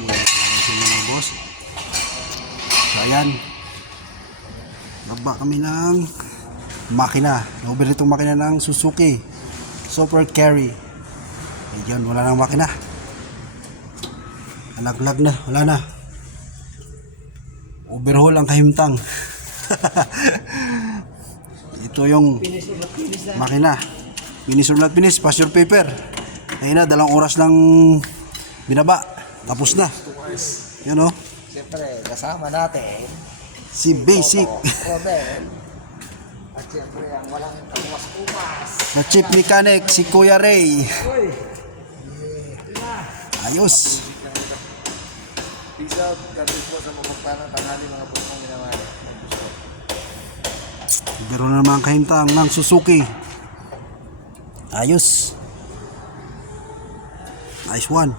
mga boss. So ayan, nagba kami ng makina. Naubili itong makina ng Suzuki Super Carry. Ayun, wala nang makina. Naglag na, wala na. Overhaul ang kahimtang. Ito yung makina. Finish or not finish, pass your paper. Ayun na, 2 oras lang binaba. Tapos na. Yun o. Siyempre, kasama natin Si Basic. Rodel. At siyempre, ang walang kawas-kumas. The chief mechanic, si Kuya Ray. Ayos. Peace out. God bless po sa mapagpanang tanghali mga po kong minamahal. Pero na naman ang kahimtang ng Suzuki. Ayos. Nice one.